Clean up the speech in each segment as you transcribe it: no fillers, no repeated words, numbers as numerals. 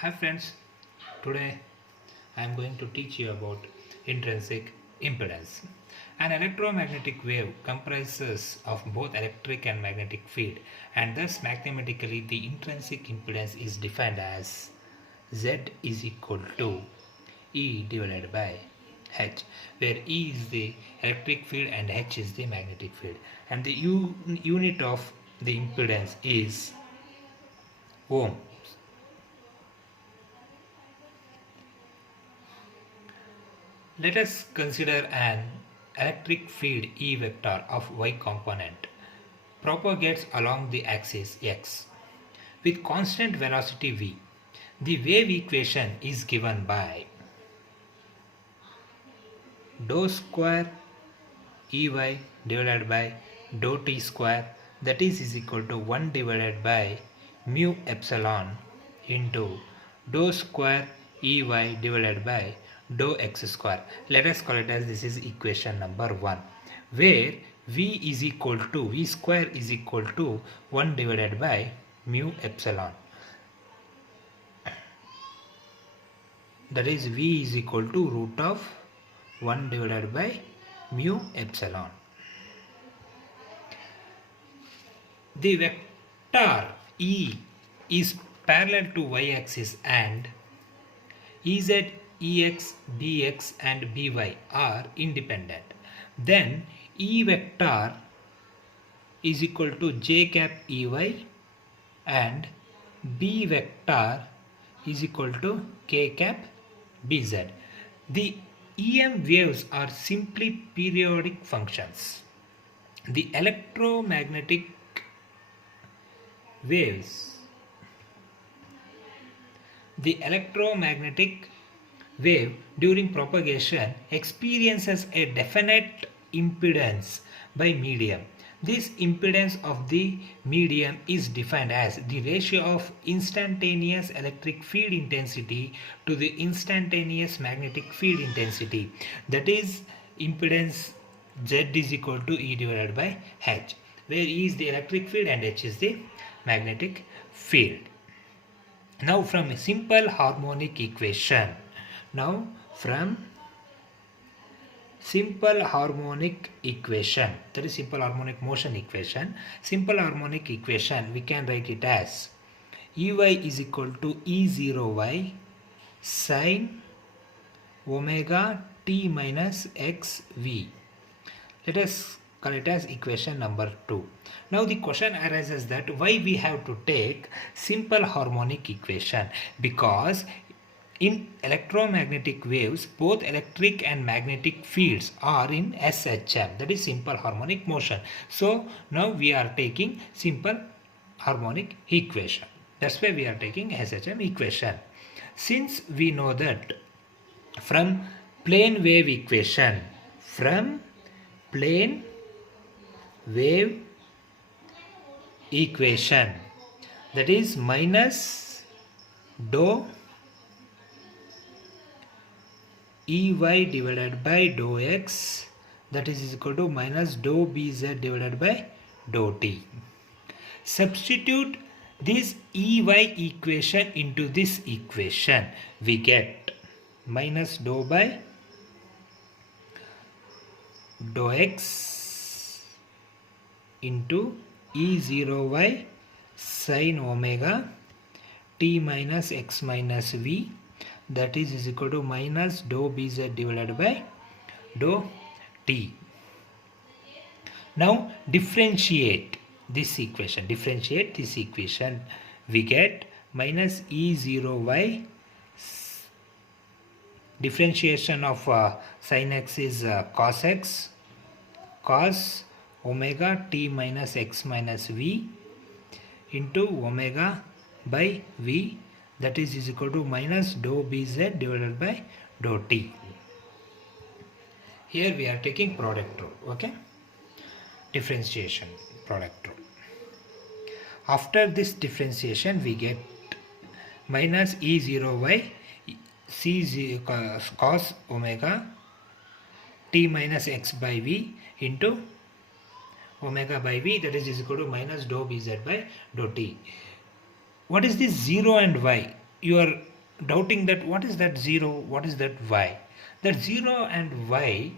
Hi friends, today I am going to teach you about intrinsic impedance. An electromagnetic wave comprises of both electric and magnetic field, and thus mathematically the intrinsic impedance is defined as Z is equal to E divided by H, where E is the electric field and H is the magnetic field, and the unit of the impedance is ohm. Let us consider an electric field E vector of y component propagates along the axis x with constant velocity v. The wave equation is given by dou square Ey divided by dou t square, that is equal to 1 divided by mu epsilon into dou square Ey divided by dou x square. Let us call it as this is equation number 1, where v square is equal to 1 divided by mu epsilon, that is v is equal to root of 1 divided by mu epsilon. The vector E is parallel to y-axis and Ez, Ex, Bx and By are independent. Then E vector is equal to j cap Ey and B vector is equal to k cap Bz. The EM waves are simply periodic functions. The electromagnetic waves. The electromagnetic wave during propagation experiences a definite impedance by medium. This impedance of the medium is defined as the ratio of instantaneous electric field intensity to the instantaneous magnetic field intensity, that is impedance Z is equal to E divided by H, where E is the electric field and H is the magnetic field. Now from a simple harmonic equation, that is simple harmonic motion equation, we can write it as Ey is equal to E0y sin omega t minus xv. Let us call it as equation number 2. Now the question arises that why we have to take simple harmonic equation, because in electromagnetic waves both electric and magnetic fields are in SHM, that is simple harmonic motion. So now we are taking simple harmonic equation, that's why we are taking SHM equation. Since we know that from plane wave equation, that is minus dou Ey divided by dou x, that is equal to minus dou Bz divided by dou t. Substitute this Ey equation into this equation, we get minus dou by dou x into E0y sin omega t minus x minus v, that is equal to minus dou Bz divided by dou t. Now differentiate this equation, we get minus E0y, differentiation of sin x is cos x, cos omega t minus x minus v into omega by v, that is equal to minus dou Bz divided by dou t. Here we are taking product rule, okay? Differentiation, product rule. After this differentiation we get minus E0y c cos omega t minus x by v into omega by v, that is equal to minus dou Bz by dou t. What is this 0 and y? you are doubting that what is that 0, what is that y. That 0 and y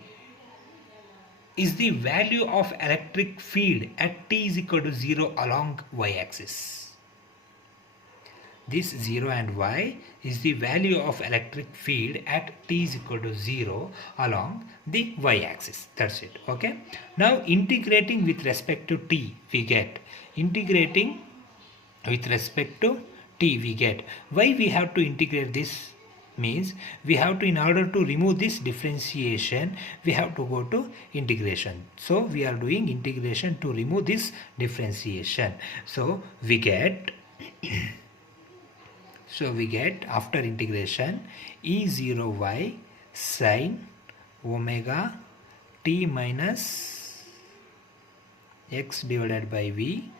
is the value of electric field at t is equal to 0 along y axis. This 0 and y is the value of electric field at t is equal to 0 along the y axis. That's it. Okay. Now integrating with respect to t, we get integrating with respect to t, we get. Why we have to integrate this means we have to, in order to remove this differentiation, we have to go to integration. So we are doing integration to remove this differentiation. So we get after integration E0y sine omega t minus x divided by v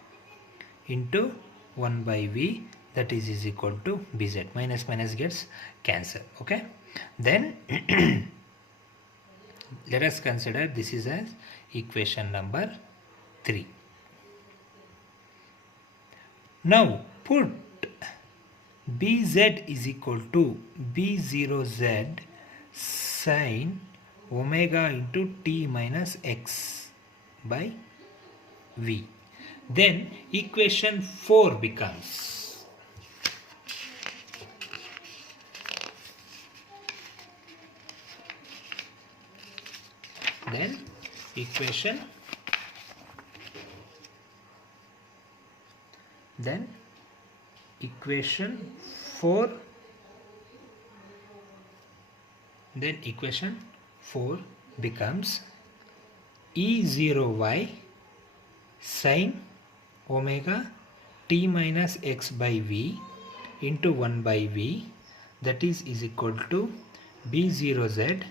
into 1 by v, that is equal to bz. Minus minus gets cancelled. Okay, then let us consider this is as equation number 3. Now put bz is equal to b0z sine omega into t minus x by v. Then equation 4 becomes equation 4 becomes E0y sine omega t minus x by v into 1 by v, that is equal to b0z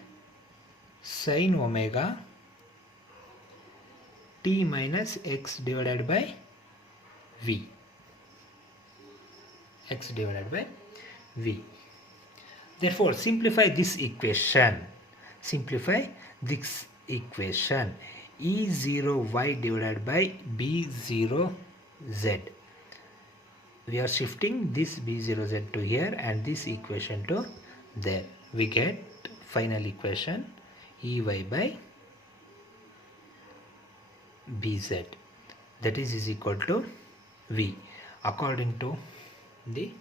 sine omega t minus x divided by v. Therefore simplify this equation. E0y divided by b0z. We are shifting this b0z to here and this equation to there. We get final equation Ey by bz, that is equal to v. According to this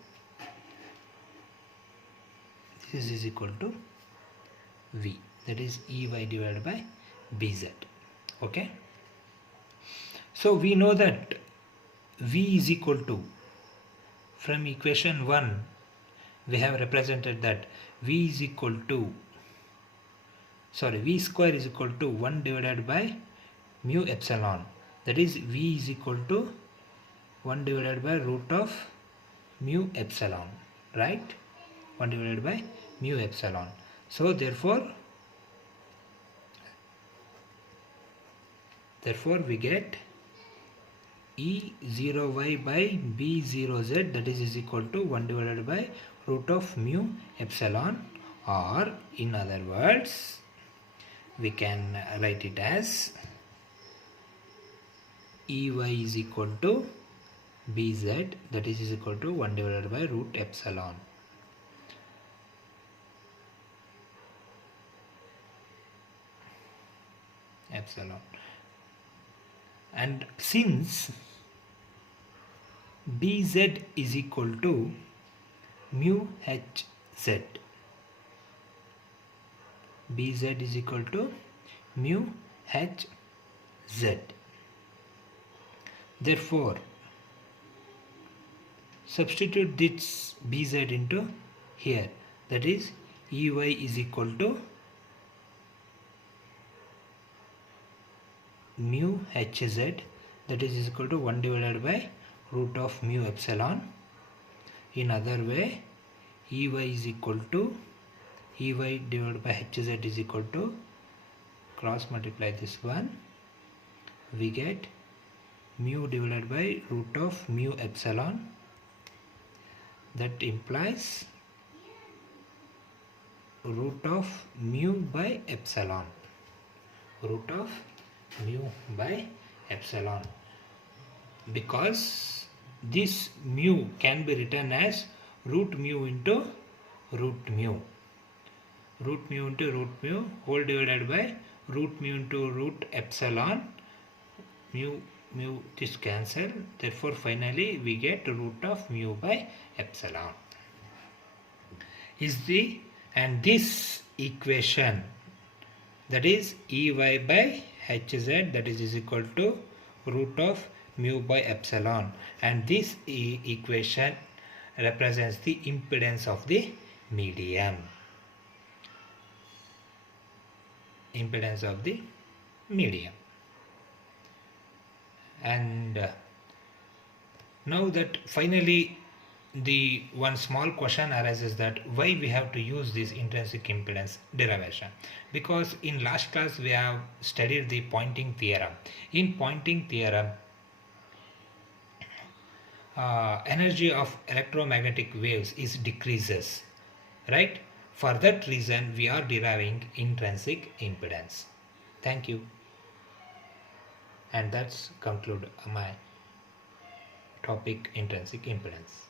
is equal to v, that is Ey divided by bz. Okay, so we know that v is equal to, from equation 1 we have represented that v square is equal to 1 divided by mu epsilon, that is v is equal to 1 divided by root of mu epsilon, right? 1 divided by mu epsilon. So therefore we get E0y by b0z, that is equal to 1 divided by root of mu epsilon, or in other words we can write it as Ey is equal to bz, that is equal to 1 divided by root epsilon. And since bz is equal to mu hz, bz is equal to mu hz, therefore substitute this bz into here, that is Ey is equal to mu hz, that is equal to 1 divided by root of mu epsilon. In other way, Ey is equal to Ey divided by hz is equal to, cross multiply this one, we get mu divided by root of mu epsilon, that implies root of mu by epsilon, because this mu can be written as root mu into root mu. Root mu into root mu whole divided by root mu into root epsilon. Mu this cancel, therefore finally we get root of mu by epsilon is the, and this equation, that is Ey by Hz, that is equal to root of mu by epsilon, and this equation represents the impedance of the medium. Impedance of the medium. And now that finally the one small question arises, that why we have to use this intrinsic impedance derivation, because in last class we have studied the Poynting theorem. In Poynting theorem, energy of electromagnetic waves is decreases, right? For that reason we are deriving intrinsic impedance. Thank you. And that's conclude my topic, intrinsic impedance.